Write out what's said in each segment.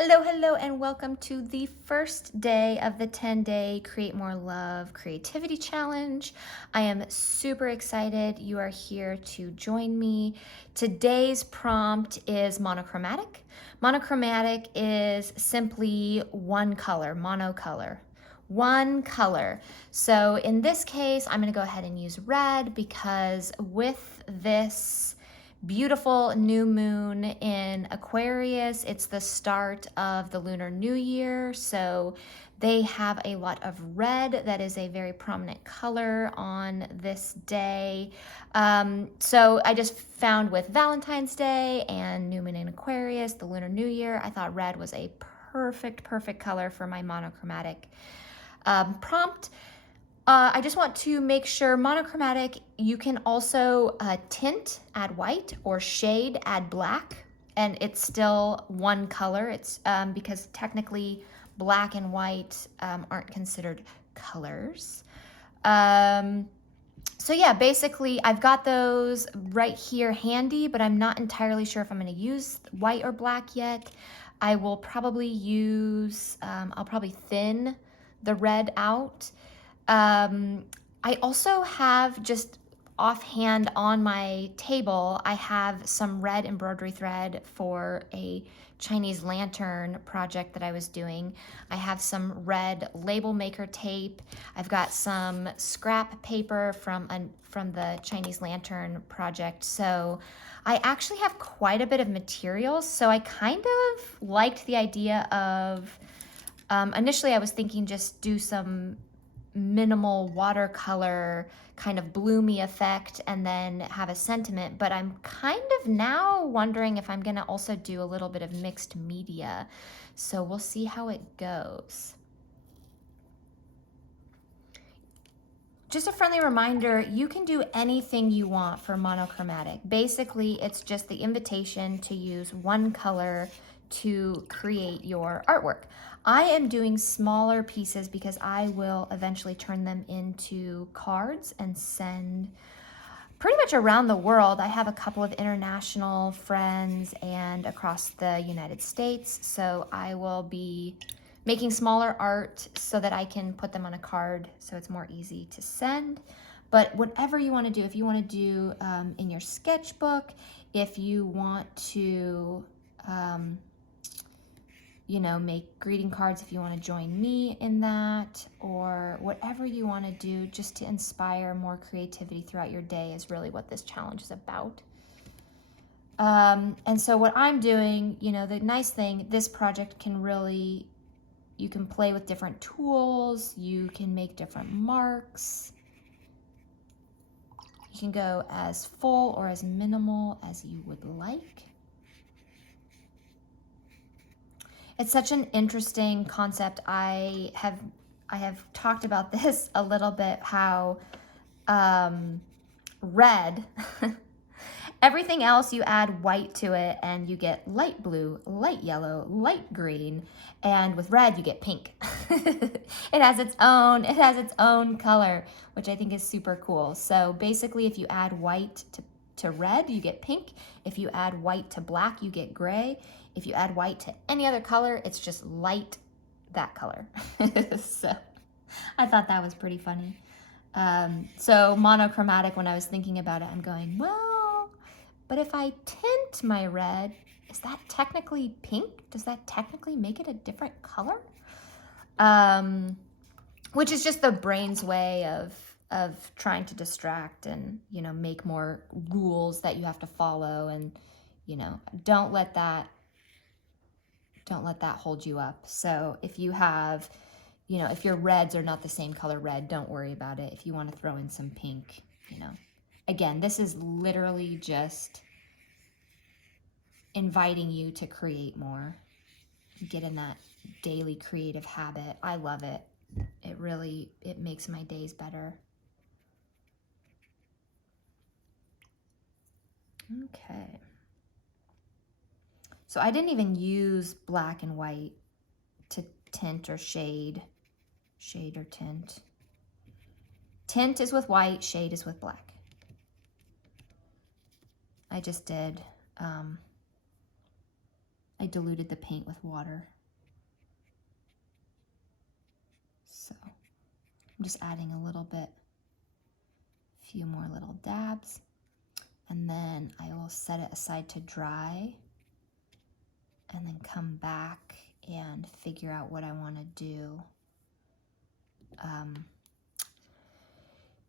Hello, hello, and welcome to the first day of the 10-day Create More Love Creativity Challenge. I am super excited you are here to join me. Today's prompt is monochromatic. Monochromatic is simply one color, monocolor. One color. So in this case, I'm going to go ahead and use red because with this beautiful new moon in Aquarius, it's the start of the Lunar New Year. So they have a lot of red. That is a very prominent color on this day. So I just found with Valentine's Day and new moon in Aquarius, the Lunar New Year, I thought red was a perfect color for my monochromatic prompt. I just want to make sure monochromatic, you can also tint, add white, or shade, add black, and it's still one color. It's because technically black and white aren't considered colors. So yeah, basically I've got those right here handy, but I'm not entirely sure if I'm going to use white or black yet. I will probably use, I'll probably thin the red out. I also have just offhand on my table, I have some red embroidery thread for a Chinese lantern project that I was doing. I have some red label maker tape. I've got some scrap paper from the Chinese lantern project. So I actually have quite a bit of materials. So I kind of liked the idea of, initially I was thinking just do some minimal watercolor kind of bloomy effect and then have a sentiment, but I'm kind of now wondering if I'm gonna also do a little bit of mixed media. So we'll see how it goes. Just a friendly reminder, you can do anything you want for monochromatic. Basically, it's just the invitation to use one color to create your artwork. I am doing smaller pieces because I will eventually turn them into cards and send pretty much around the world. I have a couple of international friends and across the United States, so I will be making smaller art so that I can put them on a card so it's more easy to send. But whatever you want to do, if you want to do in your sketchbook, if you want to make greeting cards, if you want to join me in that, or whatever you want to do just to inspire more creativity throughout your day is really what this challenge is about. And so what I'm doing, the nice thing, this project can really, you can play with different tools, you can make different marks. You can go as full or as minimal as you would like. It's such an interesting concept. I have talked about this a little bit, how red, everything else you add white to it and you get light blue, light yellow, light green, and with red you get pink. It has its own color, which I think is super cool. So basically if you add white to red, you get pink. If you add white to black, you get gray. If you add white to any other color, it's just light that color. So I thought that was pretty funny. So monochromatic, when I was thinking about it, I'm going, well, but if I tint my red, is that technically pink? Does that technically make it a different color? Which is just the brain's way of trying to distract and, make more rules that you have to follow, and, don't let that hold you up. So if you have, if your reds are not the same color red, don't worry about it. If you want to throw in some pink, again, this is literally just inviting you to create more, get in that daily creative habit. I love it. It makes my days better. Okay. So I didn't even use black and white to tint or shade or tint. Tint is with white, shade is with black. I just did I diluted the paint with water. So I'm just adding a little bit, a few more little dabs, and then I will set it aside to dry and then come back and figure out what I want to do.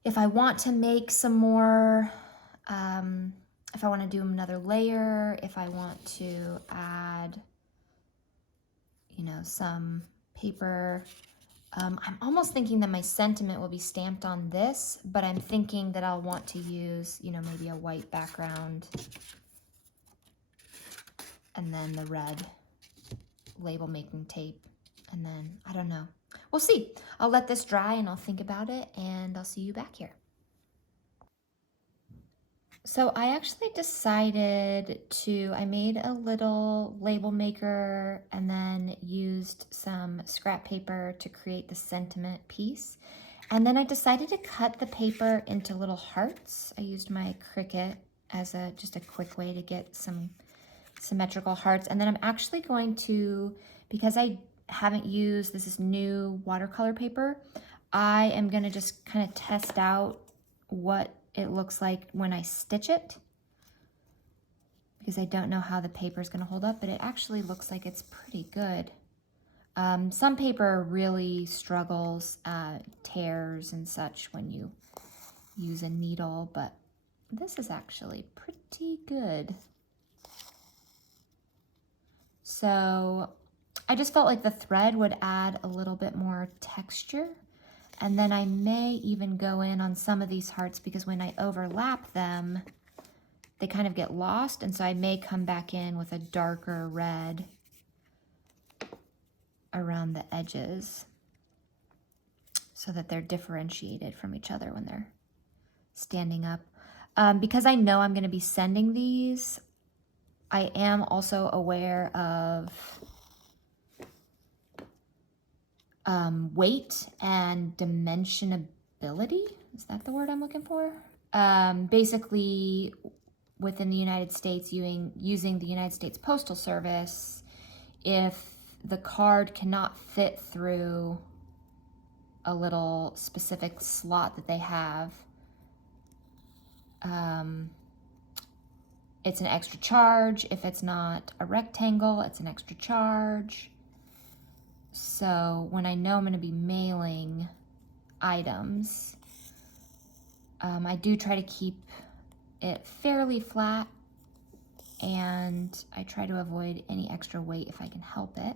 If I want to make some more, if I want to do another layer, if I want to add, you know, some paper. I'm almost thinking that my sentiment will be stamped on this, but I'm thinking that I'll want to use, you know, maybe a white background and then the red label making tape. And then, I don't know. We'll see. I'll let this dry and I'll think about it, and I'll see you back here. So I actually decided I made a little label maker and then used some scrap paper to create the sentiment piece. And then I decided to cut the paper into little hearts. I used my Cricut as just a quick way to get some symmetrical hearts. And then I'm actually going to, because I haven't used, this is new watercolor paper, I am gonna just kind of test out what it looks like when I stitch it, because I don't know how the paper is going to hold up, but it actually looks like it's pretty good. Some paper really struggles, tears and such when you use a needle, but this is actually pretty good. So I just felt like the thread would add a little bit more texture. And then I may even go in on some of these hearts, because when I overlap them, they kind of get lost. And so I may come back in with a darker red around the edges so that they're differentiated from each other when they're standing up. Because I know I'm going to be sending these, I am also aware of weight and dimensionability. Is that the word I'm looking for? Basically, within the United States, using the United States Postal Service, if the card cannot fit through a little specific slot that they have, it's an extra charge. If it's not a rectangle, it's an extra charge. So when I know I'm going to be mailing items, I do try to keep it fairly flat, and I try to avoid any extra weight if I can help it.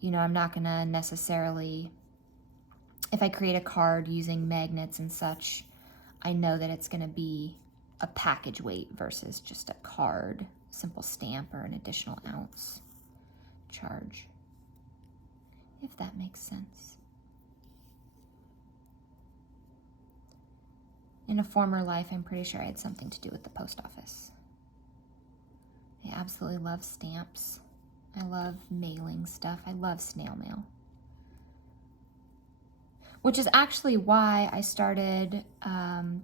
You know, I'm not going to necessarily, if I create a card using magnets and such, I know that it's going to be a package weight versus just a card, simple stamp, or an additional ounce charge, if that makes sense. In a former life, I'm pretty sure I had something to do with the post office. I absolutely love stamps. I love mailing stuff. I love snail mail. Which is actually why I started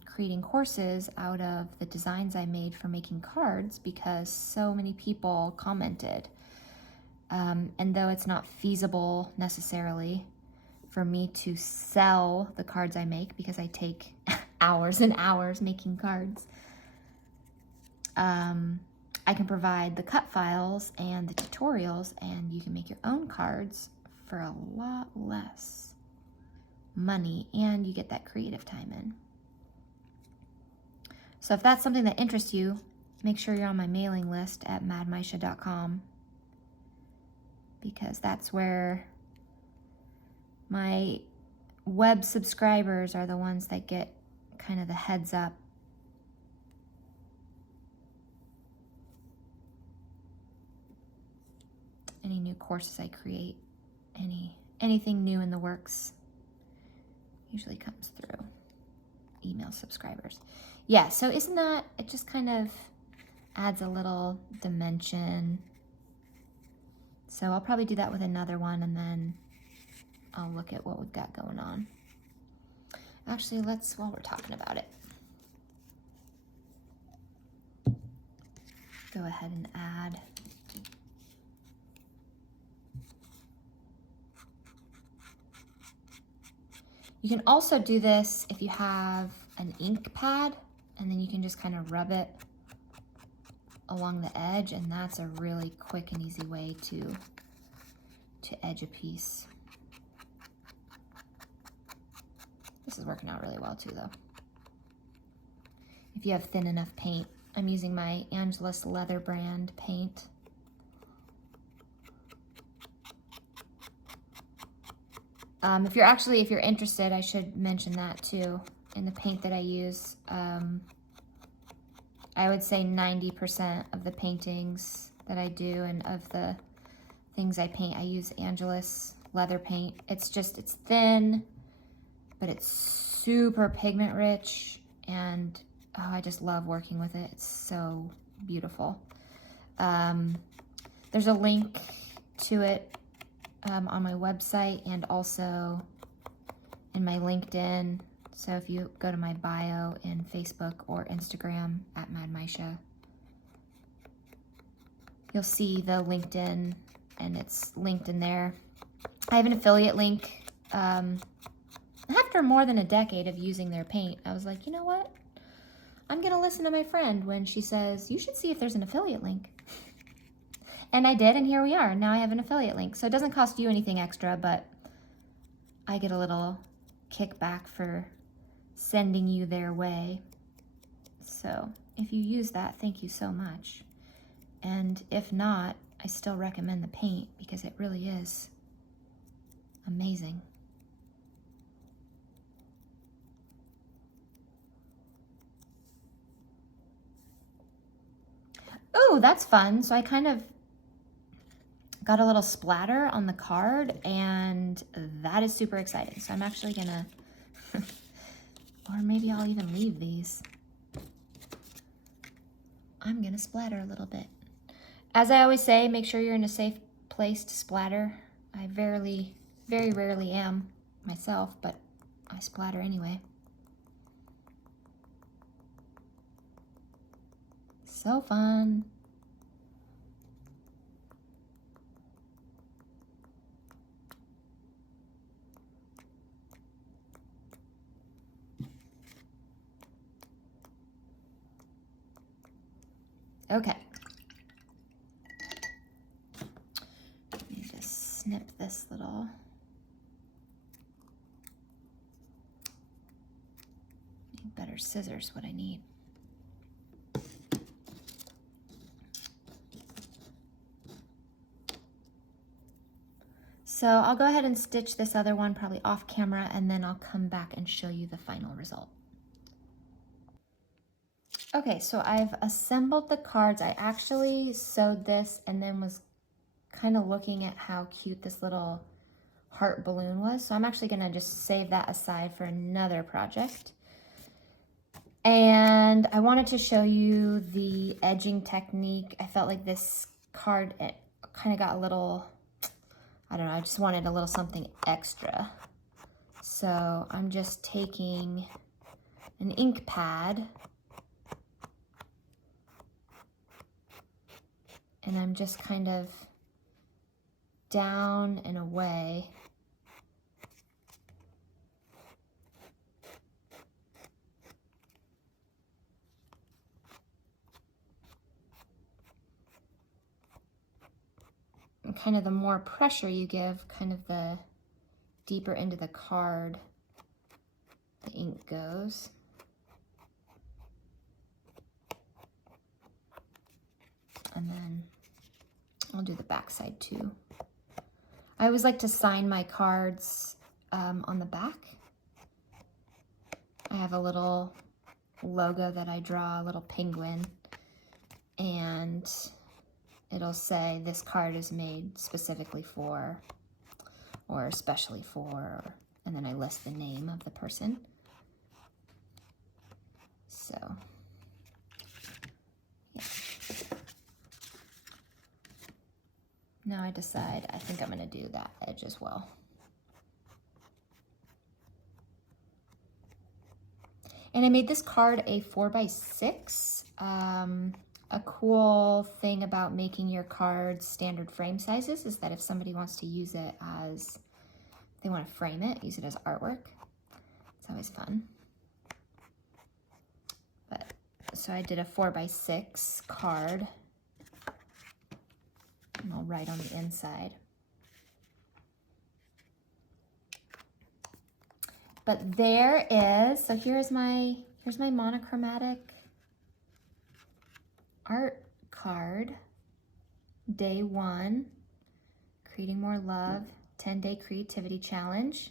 creating courses out of the designs I made for making cards, because so many people commented. And though it's not feasible necessarily for me to sell the cards I make, because I take hours and hours making cards, I can provide the cut files and the tutorials, and you can make your own cards for a lot less money, and you get that creative time in. So if that's something that interests you, make sure you're on my mailing list at madmaisha.com, because that's where my web subscribers are the ones that get kind of the heads up. Any new courses I create, anything new in the works usually comes through email subscribers. Yeah, so isn't that, it just kind of adds a little dimension. So I'll probably do that with another one, and then I'll look at what we've got going on. Actually, while we're talking about it, go ahead and add. You can also do this if you have an ink pad, and then you can just kind of rub it along the edge, and that's a really quick and easy way to edge a piece. This is working out really well too though. If you have thin enough paint, I'm using my Angelus Leather brand paint. If you're interested, I should mention that too. In the paint that I use, I would say 90% of the paintings that I do and of the things I paint, I use Angelus leather paint. It's thin, but it's super pigment rich, and oh, I just love working with it. It's so beautiful. There's a link to it on my website and also in my LinkedIn. So if you go to my bio in Facebook or Instagram at MadMaisha, you'll see the LinkedIn, and it's linked in there. I have an affiliate link. After more than a decade of using their paint, I was like, you know what? I'm gonna listen to my friend when she says, you should see if there's an affiliate link. And I did, and here we are. Now I have an affiliate link. So it doesn't cost you anything extra, but I get a little kickback for sending you their way. So if you use that, thank you so much. And if not, I still recommend the paint because it really is amazing. Oh, that's fun. So I kind of got a little splatter on the card, and that is super exciting. So I'm actually gonna, or maybe I'll even leave these. I'm gonna splatter a little bit. As I always say, make sure you're in a safe place to splatter. I very rarely am myself, but I splatter anyway. So fun. Okay. Let me just snip this little. Need better scissors, what I need. So I'll go ahead and stitch this other one probably off camera, and then I'll come back and show you the final result. Okay, so I've assembled the cards. I actually sewed this and then was kind of looking at how cute this little heart balloon was. So I'm actually gonna just save that aside for another project. And I wanted to show you the edging technique. I felt like this card, it kind of got a little, I don't know, I just wanted a little something extra. So I'm just taking an ink pad and I'm just kind of down and away. And kind of the more pressure you give, kind of the deeper into the card the ink goes. And then I'll do the back side too. I always like to sign my cards on the back. I have a little logo that I draw, a little penguin, and it'll say this card is made specifically for, or especially for, and then I list the name of the person. So, yeah. Now I decide, I think I'm gonna do that edge as well. And I made this card a 4x6. A cool thing about making your cards standard frame sizes is that if somebody wants to use it as, they want to frame it, use it as artwork, it's always fun. But so I did a 4x6 card, and I'll write on the inside. But there is, so here's my monochromatic art card, day 1, creating more love, 10-day creativity challenge.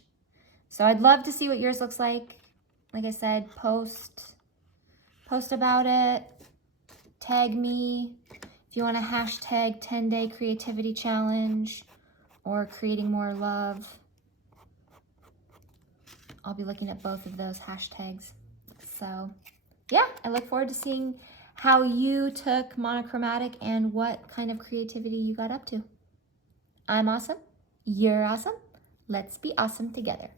So I'd love to see what yours looks like. Like I said, post about it, tag me. If you want to hashtag 10-day creativity challenge or creating more love, I'll be looking at both of those hashtags. So yeah, I look forward to seeing how you took monochromatic and what kind of creativity you got up to. I'm awesome. You're awesome. Let's be awesome together.